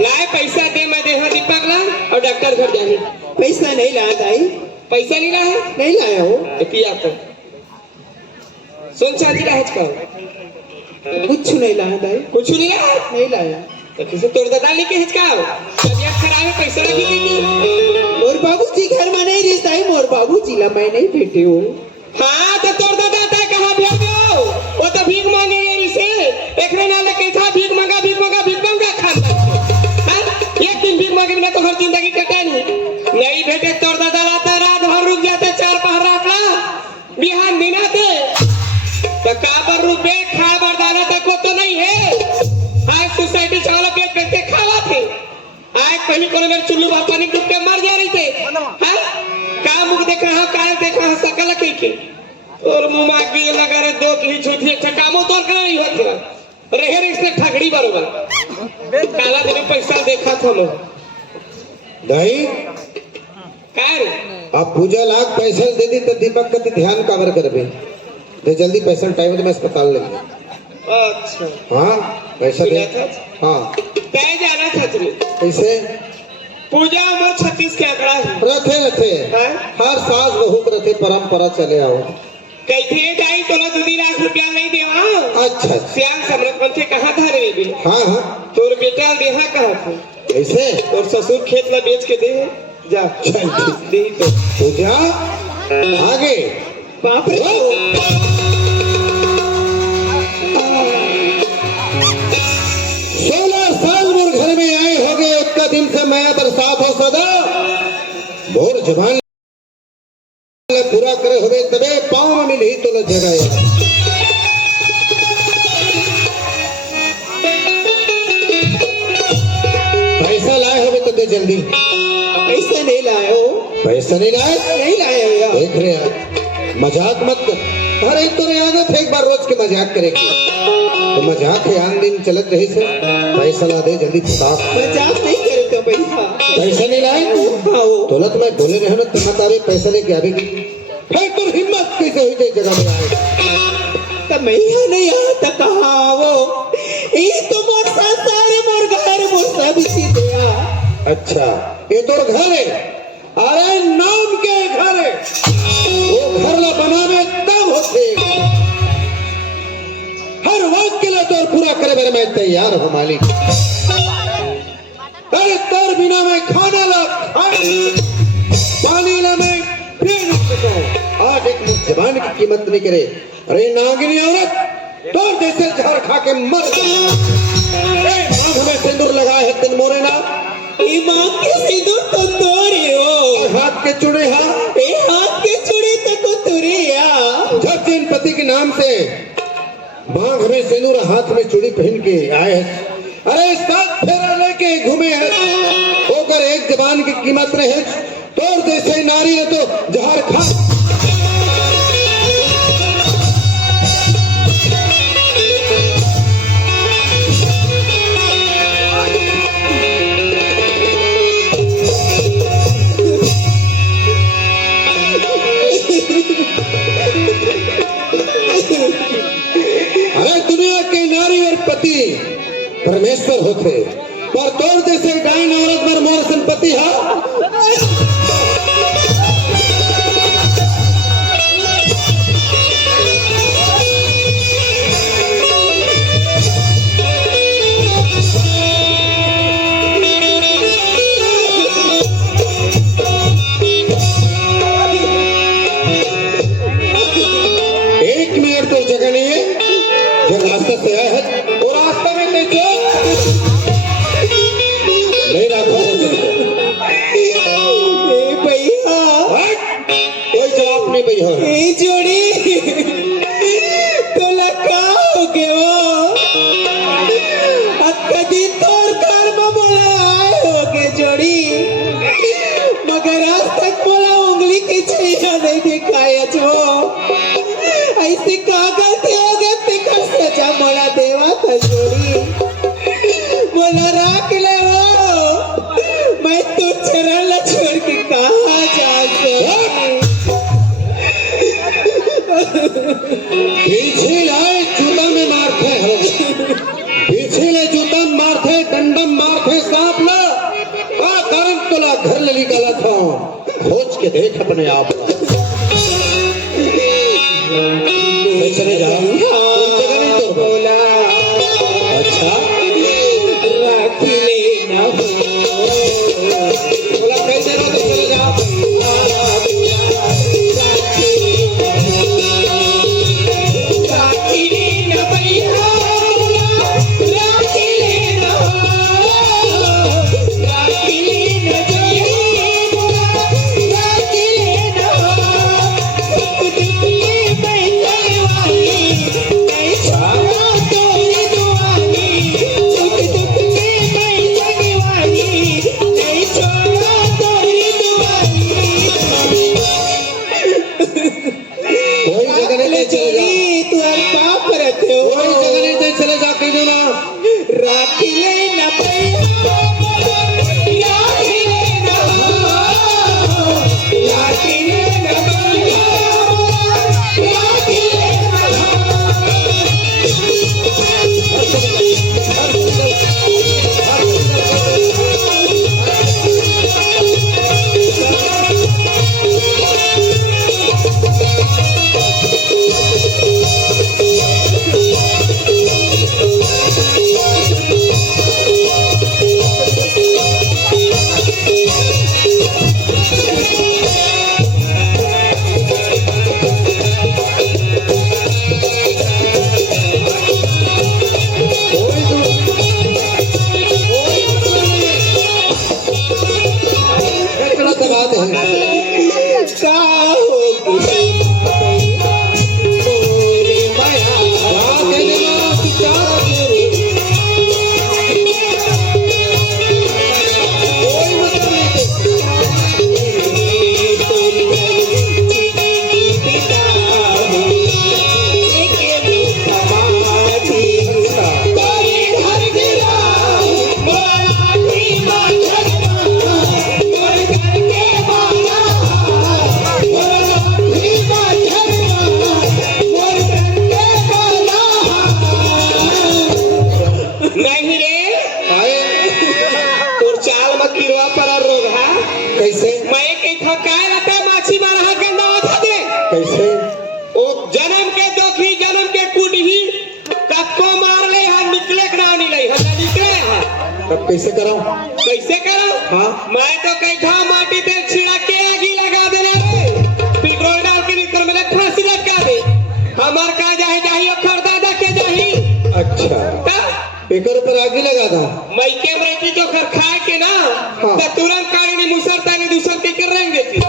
लाए पैसा दे, मैं दे हाँ दीपक ला और डॉक्टर घर जाने। पैसा नहीं लाया ताई, पैसा नहीं लाया? नहीं लाया हो। पिया तो सुन चांदी रहा का कुछ नहीं लाया ताई, कुछ नहीं लाया। नहीं लाया तो किसी तोड़ दादा लेके हिचकाओ, तबियत खराब है, पैसा लगी देगी। और बाबूजी घर में नहीं रहता है, मोर बाबूजी ला मैं नहीं भेटे हो। हाँ तो तोड़ दादा था कहाँ भेज दो, वो तो भीख मांगे मेरी से। एक ना लेके था भीख मांगा भीख मांगा भीख मांगा खान। एक दिन भीख मांगे बिना तो हर जिंदगी कटे नहीं भेटे। तोड़ दादा लाता रात भर रुक जाते, 4-5 रात ला बिहान बिना थे तो काबर रुपए खा बरदाना तक को तो नहीं है। आज सोसाइटी चावल पेट पेट के खावा थे। आज पहली कोने में चुल्लू भात पानी डूब के मर जा रही थे। का मुख देख रहा काय देख रहा सकल के और मुंह की लगा रे दो की झूठी ठकामो तोड़ कर नहीं होत रहे रे इसने ठगड़ी बरोबर काला दिन पैसा देखा था लो नहीं काय आप पूजा लाख पैसा दे दी तो दीपक का ध्यान काबर करबे दे जल्दी पैसा टाइम में अस्पताल लेंगे। अच्छा हाँ पैसा दे। हाँ तय जाना था तुझे कैसे पूजा उम्र 36 के आंकड़ा है। रथे रथे हर सास बहू के रथे परंपरा चले आओ। कैथे जाई तो 2 लाख रुपया नहीं देवा। अच्छा श्याम सम्राट पंथे कहाँ था रे बे? हाँ हाँ तोर बेटा देहा कहाँ था? कैसे और ससुर खेत ला बेच के दे जा चल दे तो पूजा आगे बाप रे 16 साल मोर घर में आए हो गए, उसका दिन से मैं बरसात हो सदा मोर जबान पूरा करे हुए तबे पाँव में मिली तो ल जगह। पैसा लाए हो तो दे जल्दी। पैसा नहीं लाया हो। पैसा नहीं लाए? नहीं लाया हो यार। देख रहे हैं मजाक मत कर। अरे तो आदत है एक बार रोज के मजाक करेगी तो मजाक है आन दिन चलत रही से। पैसा ला दे जल्दी फटाक। मजाक नहीं करे तो पैसा पैसा नहीं लाए तुरंत मैं बोले रहे ना तुम तारे पैसा लेके आवेगी फिर तुम हिम्मत कैसे हुई थे जगह में आए तो मैं यहाँ नहीं आता कहाँ वो ये तो मोर संसार मोर घर मोर सब इसी दिया। अच्छा ये तो घर है। अरे नाम के घर है वो घर ला बनाने तब होते हर वक्त के लिए तो पूरा करे मेरे मैं तैयार हूँ मालिक। अरे तोर बिना मैं खाना ला पानी ला मैं फिर आज एक मुझ जबान की कीमत नहीं करे। अरे नागिनी औरत तोर जैसे जहर खा के मर मांग में सिंदूर लगाए है तीन मोरे ना मांग के सिंदूर तो तोरे हो हाथ के चूड़े हाथ के चूड़े तक तुरे जब जिन पति के नाम से मांग में सिंदूर हाथ में चूड़ी पहन के आए हैं। अरे साथ फेरा लेके घूमे हैं होकर एक जबान की कीमत रहे तोर जैसे नारी है तो जहर खा। अरे दुनिया के नारी और पति परमेश्वर होते पर तोर जैसे डाइन औरत पर मोर संपत्ति है। एक मिनट तो जगह नहीं है जो रास्ते से आया है और रास्ते में नहीं रखा भैया कोई जवाब नहीं भैया ये जोड़ी तो लगा हो गया कदी घर ले निकाला था खोज के देख अपने आप चले जाओ बोला अच्छा राखी लेना हो बोला कैसे रहो तो चले जाओ राखी लेना भैया राखी लेना राखी लेना भैया राखी लेना कोई जगह नहीं दे चले जाओ तू पाप रहते हो कोई जगह नहीं दे चले जाओ कहीं ना राखी लेना भैया राखी लेना राखी लेना भैया राखी लेना गलत बात है का होगी मोरे माया कहने वाला तू क्या कोई मतलब नहीं नहीं रे आए तोर चाल में किरवा पर रोग है कैसे मैं कहीं थकाए रहता माछी मार हाथ गंदा था दे कैसे ओ जन्म के दोखी जन्म के कुटही कक्को मार ले हाथ निकले के ना निकले हाथ निकले हाथ तब कैसे करा कैसे करो हाँ मैं तो कहीं था माटी तेल छिड़ा के आगी लगा देने रे पेट्रोल डाल के निकल में फांसी लटका दे हमार का जाही जाही अखर दादा के जाही अच्छा का एकर ऊपर आगे लगा था मई के मरेती जो खर खाए के ना हाँ। तो तुरंत काली नहीं मुसरता नहीं दूसर के कर रहेंगे थी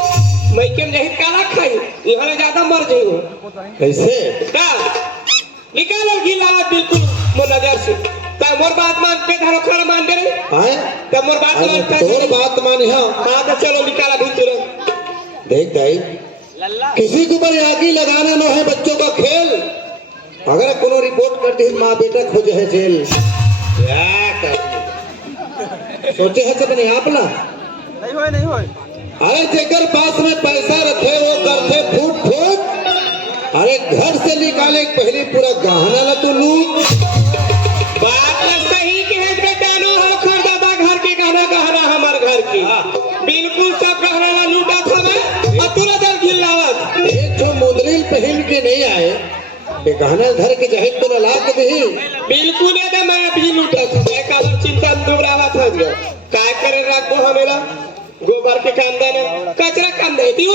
मई के नहीं काला खाई यहाँ ज्यादा मर जाएगा कैसे का निकालो गिलावत बिल्कुल मोर नजर से ता मोर बात मान पे धारो खर मान दे रे आए ता मोर बात अरे मान पे तोर बात माने हाँ हां तो चलो निकाला भी तुरंत देख भाई किसी के ऊपर आगे लगाना न है बच्चों का खेल अगर कोनो रिपोर्ट कर दी माँ बेटा खोज है जेल क्या कर सोचे है अपने आप ना नहीं हो अरे जेकर पास में पैसा रखे वो करते फूट फूट अरे घर से निकाले पहले पूरा गहना ला तू लूट बात ना सही के है बेटा नो हर खर दादा घर के गहना गहना हमार घर की बिल्कुल सब गहना ला लूटा था मैं और तुरंत गिलावत ये जो मुदरिल पहन के नहीं आए ये गहना धर के जहे तो ला के दही बिल्कुल है तो मैं भी लूटा था मैं काबर चिंता दुबरावा था जो काय करे रखो हमेला गोबर के काम देने कचरा काम दे दी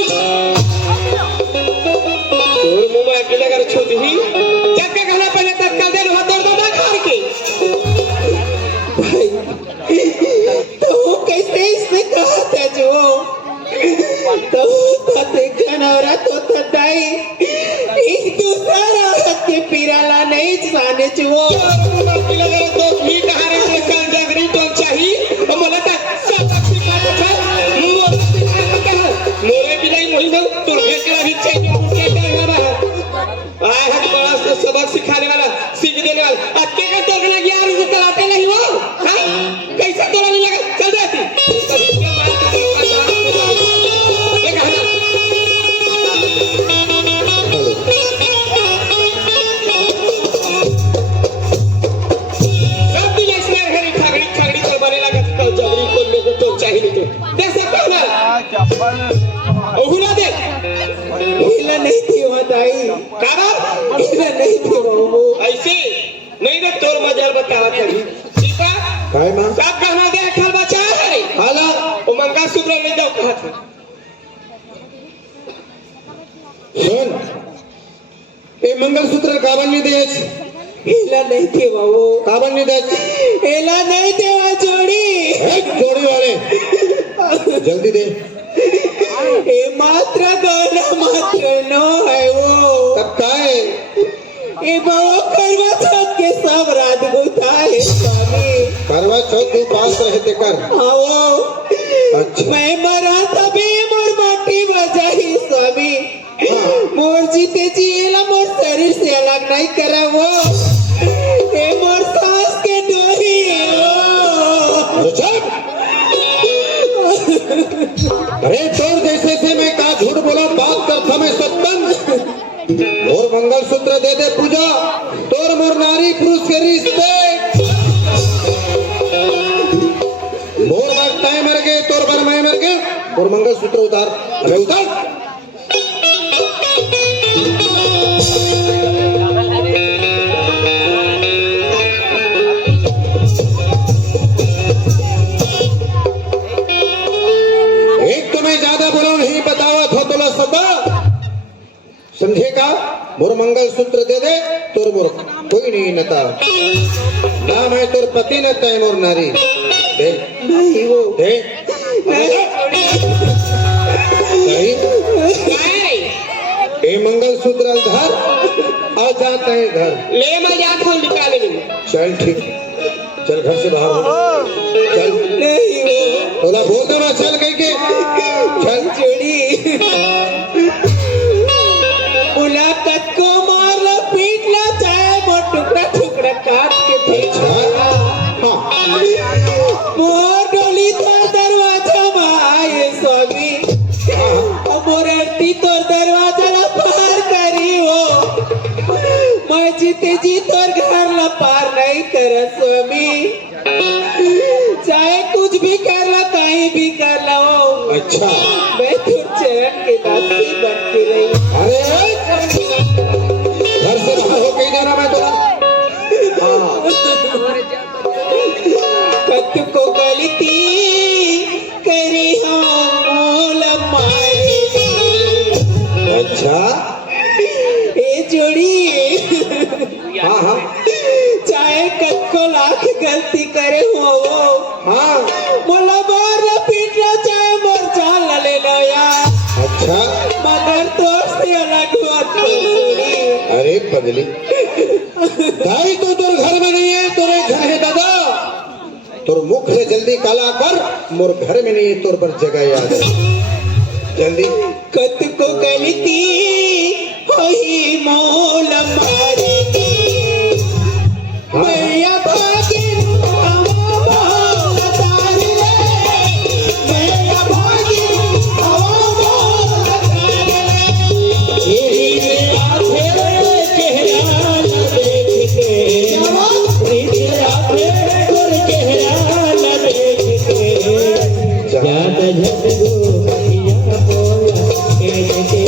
तोर मुंह में अकेले कर छोड़ दी जब के कहना पहले तक कल देन हो तोड़ दो ना घर के भाई तो कैसे इसने कहा था जो तो देखा नवरा तो दाई एक दूसरा हाथ के पिराला नहीं जाने चुओ अकेले कर तो भी कहा रे कल जगरी तो चाहिए और मला तक सब सिखा दे मोरे भी नहीं मोही में तोड़ भेजला भी चाहिए उठे जाएगा बाहर आए हम बड़ा से सबक सिखाने वाला सीख देने वाला आज के का तोड़ने गया और उसे चलाते नहीं हो हां कैसे तोड़ने लगा चल जाती करी दीपा काय मां सब गहना दे खल बचा है हाला वो मंगा सूत्र ले जाओ कहत है सुन ए मंगलसूत्र काबन नहीं देच एला नहीं थे बाबू, काबन नहीं देच एला नहीं थे वो जोड़ी, जोड़ी वाले जल्दी दे ए मात्र गहना मात्र नो है वो, तब काय ए बाबू करवा चौथ के सब रात गुथा है स्वामी। करवा चौथ के पास रहते कर आओ अच्छा मैं मरा तभी मोर माटी बजाई स्वामी, मोर जीते जीला मोर शरीर से अलग नहीं करा वो, ए मोर सांस के डोरी वो। चुप अरे तोर जैसे से मैं का झूठ बोला बात करता मैं सत्तन और मंगलसूत्र दे दे पूजा तोर मोर नारी पुरुष के रिश्ते मोर लगता है मर गए तोर बर मैं मर गए और मंगलसूत्र उतार अरे उतार एक तो मैं ज्यादा बोला नहीं बतावा था तोला सदा समझे का मोर मंगलसूत्र दे दे तोर मोर कोई नहीं नता ना मैं तोर पति न तय मोर नारी दे नहीं वो दे नहीं ए मंगलसूत्र धर आ जाते हैं घर ले मैं जात हूं निकाले में चल ठीक चल घर से बाहर हो चल नहीं वो तोला बोलता ना चल कहीं के चल जोड़ी मुलाकात को मार लो पीट लो चाहे वो टुकड़ा टुकड़ा काट के फेंक अच्छा लो। हाँ मोर डोली तो दरवाजा में आए स्वामी, मोर आरती तो दरवाजा ला पार करी हो, मैं जीते जी तोर घर ला पार नहीं कर स्वामी, चाहे कुछ भी कर ला कहीं भी कर ला हो, अच्छा मैं तुर चरण के दासी बन के रही। अरे घर से बाहर हो कहीं जाना मैं तोला हाँ कत को गलती करी हम मोल मारे, अच्छा ए जोड़ी हाँ हाँ चाहे कत को लाख गलती करे हो वो, हाँ मोला मार ला पीट ला चाहे मोर जान ला ले लो यार, अच्छा मगर तोर से अलग हुआ तो जोड़ी। अरे पगली दाई तो तोर घर में नहीं है तोरे घर है दादा तोर मुख से जल्दी काला कर मोर घर में नहीं है तोर पर जगह याद है जल्दी कत को गलती होई मोल मारे मैया भागिन हवा मोल तारे, मैया भागिन हवा मोल तारे, तेरी आंखें चेहरा न देख के, तेरी आंखें गोर चेहरा न देख के, ज्यादा झट गोरिया बोला के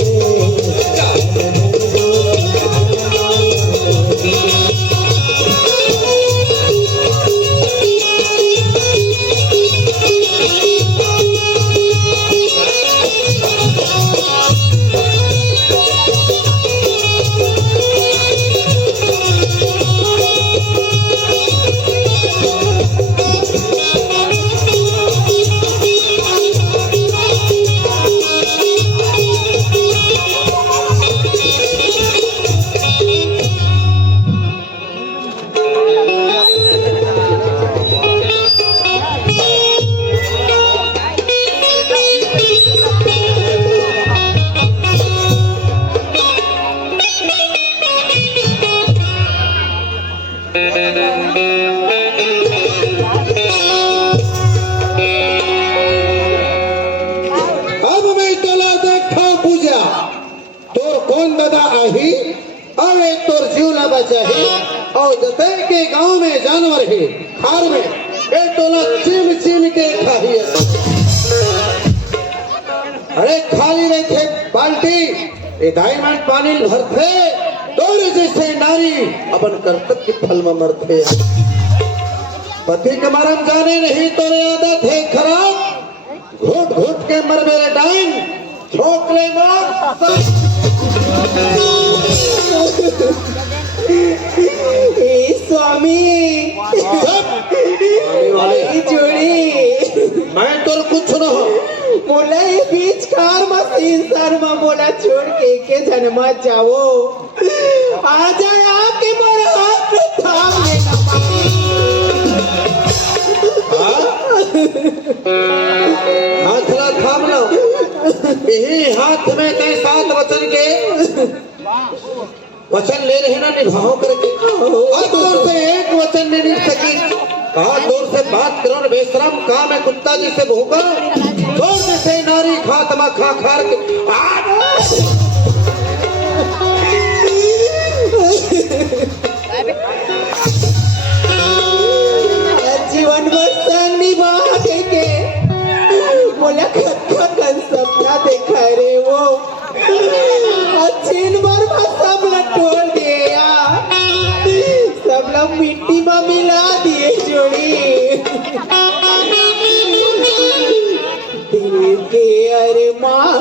अब मैं तोला देखा पूजा तोर कौन दादा आही अरे तोर जीवला बचाही और जते के गांव में जानवर है खार में ए तोला चिम चिम के खाही अरे खाली रहते बाल्टी ए डायमंड पानी भरते तोर जैसे नारी अपन कर्तव्य के फल में मरते पति के मरम जाने नहीं तो आदत है खराब, घुट घुट के मर मेरे डाइन, छोकरे मौत। स्वामी जोड़ी मैं तो कुछ न हो बोला ये बीच कार मशीन सर में बोला छोड़ के जन्म जाओ आ जाए आपके मोरे हाथ में थाम लेना हाथ ला थाम लो, यही हाथ में कई 7 वचन के वचन ले रहे ना निभाओ करके, और दूर से एक वचन नहीं मिल सकी। कहा दूर से बात करो बेशरम, कहा मैं कुत्ता जी से भूखा, दूर से नारी खातमा खा खार के जीवन भर संग निभा के बोला खत सपना देखा रे वो अच्छी बार सब लटोल दिया, सब लोग मिट्टी में मिला दिए जोड़ी दिल के अरमां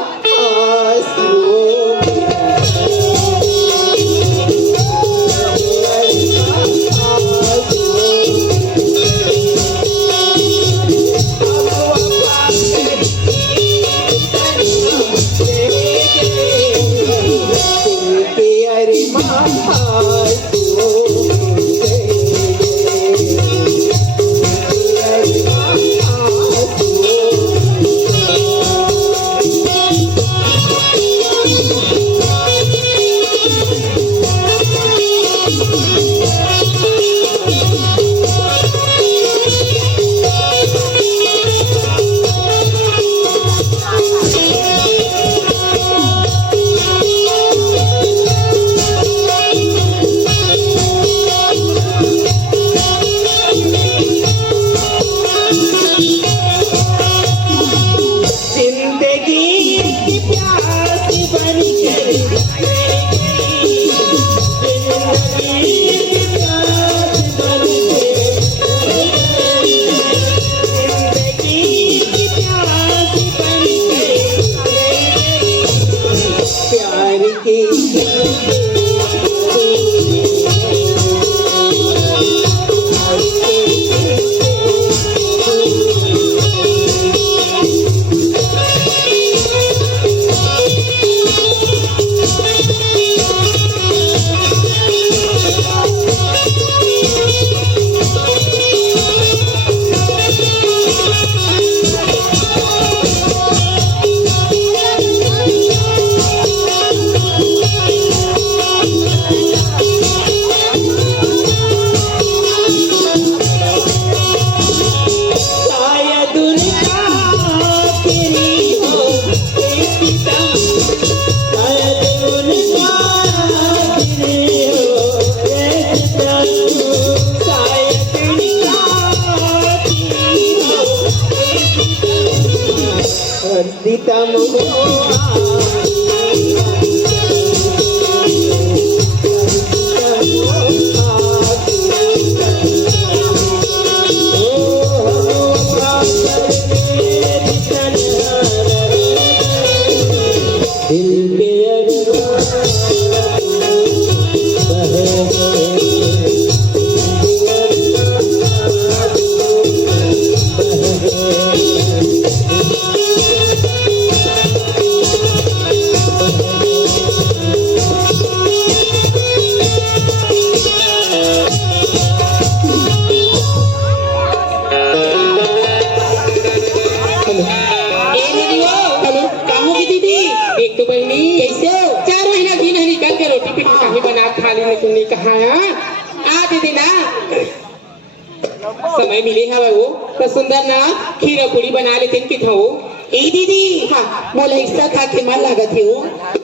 समय मिले है वो तो सुंदर ना खीरा पूरी बना लेते कि था वो ए दीदी हाँ मोला हिस्सा खा के मन लगा थे वो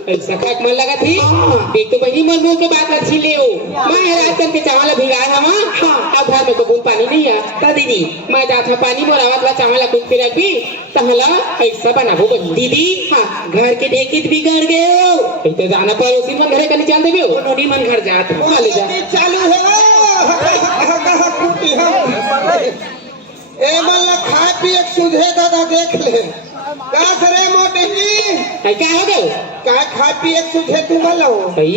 हिस्सा खा के मन लगा थी एक तो बहनी मन मुंह के बात अच्छी ले हो मैं रात के चावल भिगाए हम हाँ अब घर में तो बूंद पानी नहीं है ता दीदी मैं जाता पानी मोरावत ला चावल कुछ के रख भी तहला ऐसा बनाबो बनी दीदी हाँ घर के ढेकित बिगड़ गए हो तो जाना पर उसी मन घरे कनी चल देबे हो नोनी मन घर जात हो ले जा चालू है बेटी हम ए मल्ला खाए पिए के सुझे दादा देख ले का सरे मोटे जी क्या हो गए का खाए पिए के सुझे तू मल्ला हो भाई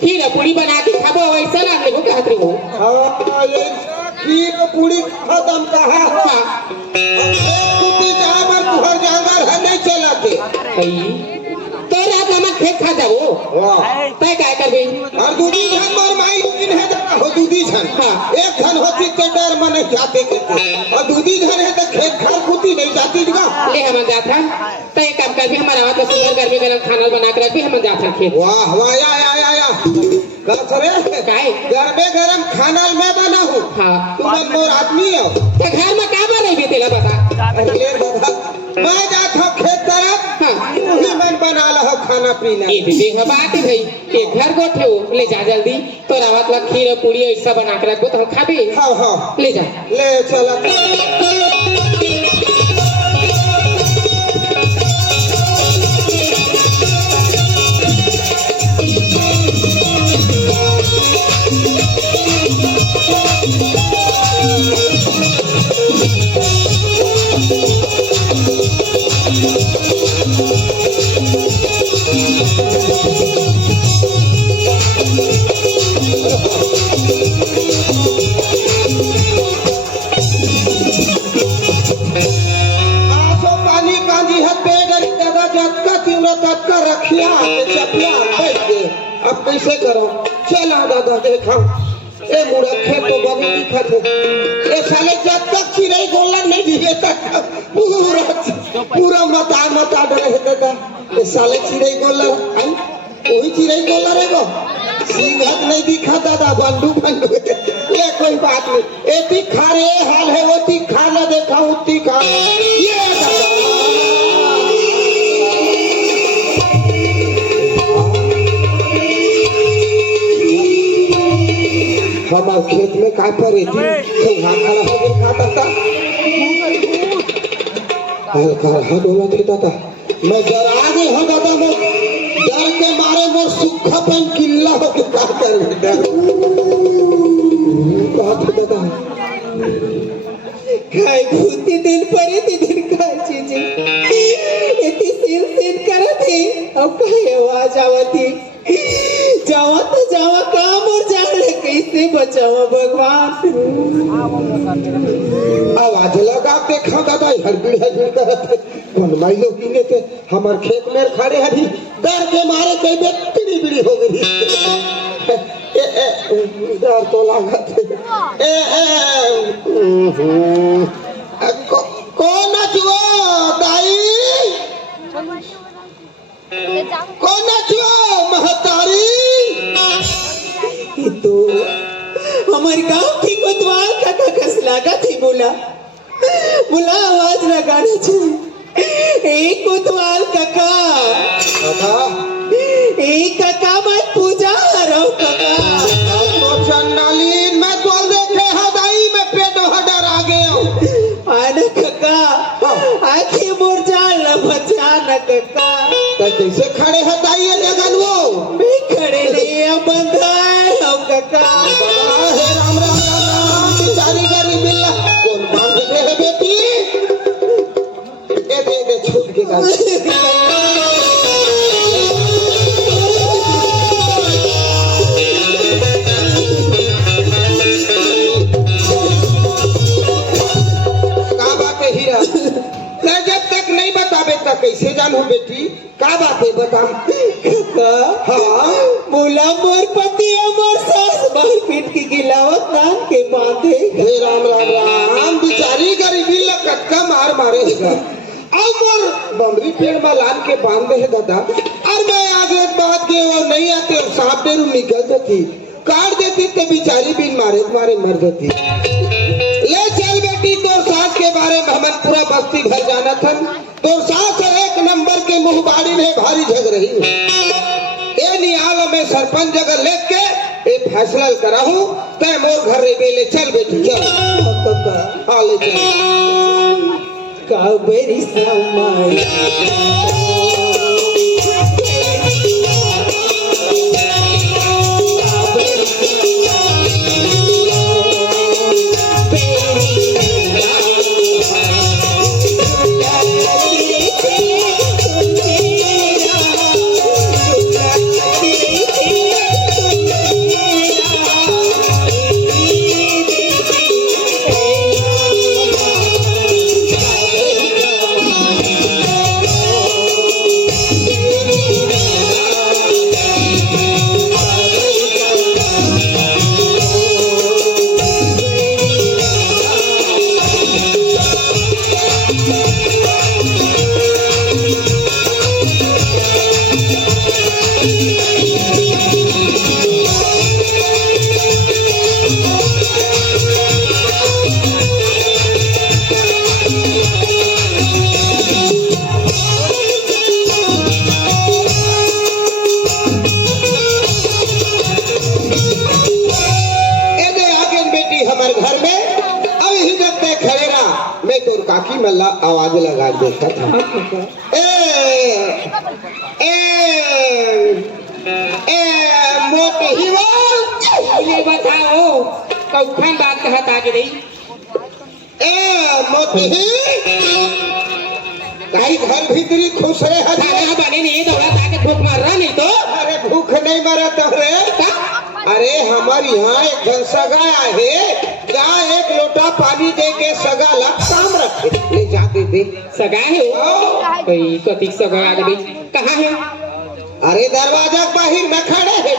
खीर पूरी बना के खाबो वैसा ना देखो क्या हाथ हो हाँ ये खीर और पूरी खत्म कहा हो कुटी जाबर तुहर जागर है नहीं चलाते भाई तो रात में खेत खा जाओ वाह तय क्या कर गई और दूधी झन मोर माई दिन है तो हो दूधी झन हाँ। एक झन होती तो डर मन जाते कहते और दूधी झन है तो खेत खार कुटी नहीं जाती जगह ले हम जाता तय काम कर भी हमारा वहाँ तो सुबह गर्मी गरम खाना बना के रखी हम जाता खेत वाह वाह या कसरे काहे गरमे गरम खाना मैं बना हूँ हाँ तुम मोर आदमी हो तो घर में क्या बना भी तेरा बता अरे बाबा मैं जाता हूँ खेत तरफ हाँ तू ही मन बना ला खाना पीना ये भी देखो बात है भाई एक घर को ठेओ ले जा जल्दी तो रावत ला खीर और पूरी ऐसा बना के रखो तो हम खा भी हाँ हाँ ले जा ले चला आसो पानी कांदी है पेड़ दादा जतका तीव्र तत्का रखिया चपला बैठ के अब कैसे करो चला दादा देखा ए मुड़ा खेत तो बने दिखत है ए साले जब तक चिड़ै गोला नहीं दिए तक पूरा मता डरे है दादा ए साले चिड़ै गोला आई वही चिड़ै गोला रे गो सिंहत नहीं दिखा दादा बंडू ये कोई बात नहीं ए दिखा रे हाल है वो दिखा ना देखा उती खा ये हमारे खेत में का परे थी खड़ा हो गया खाता था हल्का रहा बोला थे दादा मैं डरा गई हूँ दादा मैं डर के मारे मैं सूखा पन किल्ला हो के क्या कर बेटा बात है दादा काय भूती दिन परे ती दिन काय चीजी इतनी सीन करत है अब काय आवाज आवती जावा तो जावा काम और जाने कैसे बचावा भगवान आवाज लगा के खा दादा हड़बड़ करत कौन माई लोग किने थे हमार खेत में खड़े हरी डर के मारे कई बेटी बिड़ी हो गई डर तो लागत कौन जुआ दाई कौन जुआ महतारी ये तो हमारे गांव की कोतवाल काका कस लगा थी बोला आवाज लगाना चाहिए एक कोतवाल काका एक काका मैं पूजा रहो काका तो चन्नालीन मैं तो देखे हदाई में पेट हडर आ गया आना काका आखिर मुरझाल न बचाना काका तो कैसे खड़े हदाई है लगन वो मैं खड़े नहीं अब बंधा है हम काका हे राम राम राम राम बिचारी गरीब मिल्ला कौन बांध दे है बेटी ए दे छूट के गाल का बात है हीरा मैं जब तक नहीं बताबे तक कैसे जानू बेटी का बात है बता काका हाँ बोला मोर पति अमर सास बाहर पीट के गिलावत नान के बांधे हे राम राम राम बिचारी गरीबी लकटका मार मारे है और बमरी पेड़ में लान के बांध दे है दादा और मैं आगे बात के वो नहीं आते और सांप डेरू निकल जाती काट देती तो बिचारी बिन मारे मारे मर जाती ले चल बेटी तो सास के बारे में हमें पूरा बस्ती भर जाना था तो सास एक नंबर के मुंह बाड़ी में भारी झग रही है ए निहाल में सरपंच जगह लेके ए फैसला करा हूँ तय मोर घर रे बेले चल बेटी चल हाँ ले चल काबरी समाई काकी मल्ला आवाज लगा देखा था मोटे ही ये बताओ कौन बात कहत आगे रही मोटे ही कहीं घर भीतरी खुश रहे खाना बने नहीं दौड़ा ताके भूख मार रहा नहीं तो अरे भूख नहीं मरा तो रे अरे हमारे यहाँ एक जन सगा है गाय एक लोटा पानी दे के सगा ला काम रखे ले जाते थे सगा है वो कोई कतिक सगा आ गई कहाँ है अरे दरवाजा बाहर में खड़े है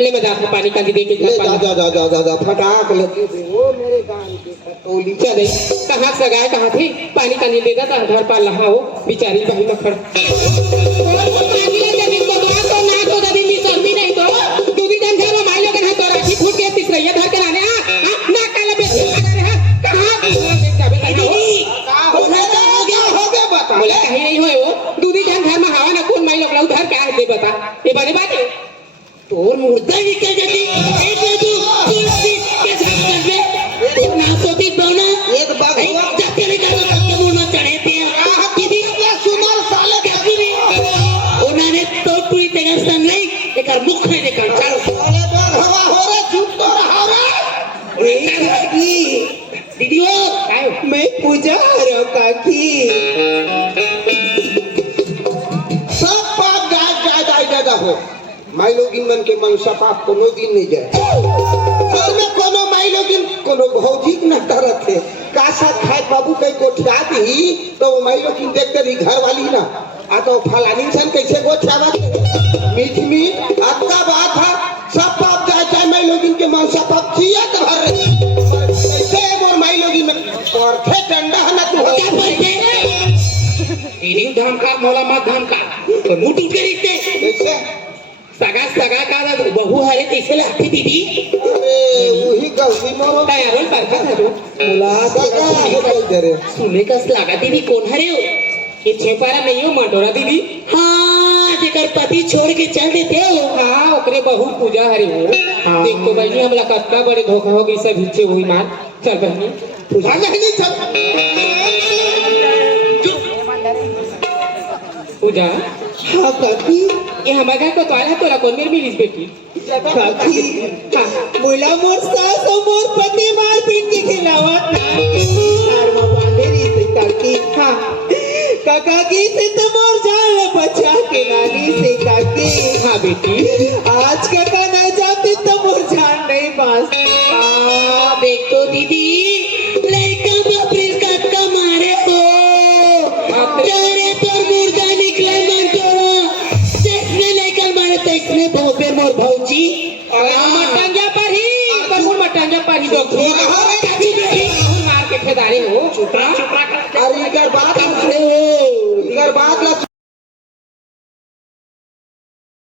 ले मैं जाकर पानी का दे के ले जा जा जा जा जा जा फटाक लगी थी वो मेरे गान के खतौली चले कहाँ सगा है कहाँ थी पानी का नहीं देगा था घर पर लहा हो बेचारी भाई मखड़ पानी ले जमीन को दुआ तो ना तो जमीन में सोती नहीं तो दूधी जन घर में माई लोग है तो राखी फूट के तीसरा ये घर के लाने ना काला बेच अगर है कहाँ देख जाबे हो गया बता बोला कहीं नहीं होए वो दूधी जन घर में हवा ना कौन माई लोग उधर क्या है दे बता ये बड़ी बात है तोर मुर्दा निकल जाती एक तू तुलसी के साथ में तू ना सोती बोना एक बाबू जाते नहीं कर सकते मुंह में चढ़े थे दीदी क्या सुनर साले कैसी भी उन्होंने तो पूरी तरह संग नहीं लेकर मुख में निकल चल साले बाग हवा हो रहा चुप तो रहा रहा दीदी वो मैं पूजा रहा काकी सब पाप जायदा हो माई लोगिन मन के मनसा पाप कोनो दिन नहीं जाए घर में कोनो माई लोगिन कोनो भौजिक न करत है का साथ खाए बाबू कई गोठिया दी तो वो माई लोगिन देख कर घर वाली ना आ तो फलानी सन कैसे गोठियावा मीठ मीठ आपका बात है सब पाप जाए माई लोगिन के मनसा पाप किया घर कैसे मोर माई लोगिन में परथे डंडा है ना तू क्या बोलते दीदी धाम का मौला मत धाम का तो मुंह टूट के रिश्ते कैसे सगा सगा का बहू हरे कैसे लाती दीदी अरे वही गलती मोरो तैयारों पर का था जो सगा है कोई दरे सुने कस लगा दीदी कौन हरे हो ये छेपारा नहीं हो मंडोरा दीदी हाँ जेकर पति छोड़ के चल देते हो हाँ ओकरे बहू पूजा हरे हो देख तो बहनी हमला कतना बड़े धोखा हो गई सब हिचे हुई मार चल बहनी पूजा नहीं सब पूजा हाँ काकी ये हमारे घर को तो तोरा कौन मेरी मिलीस बेटी काकी बोला मोर सास और मोर पति मार पीट के खिलावत कार में बांधे रही से काकी हाँ काकी से तो मोर जान ले बचा के नानी से काकी हाँ बेटी आज काका न जाती तो मोर जान नहीं बास देख तो दीदी लड़का बापरी कटका मारे हो तेरे तो मुर्गा निकला मंटोरा जिसने लेकर मारे तो इसने भोपे मोर भौजी मटंगा पर ही कबूल मटंगा पर ही डॉक्टर काची बेटी मार के खेदारे हो चुपरा अरे इधर बात अरे हो इधर बात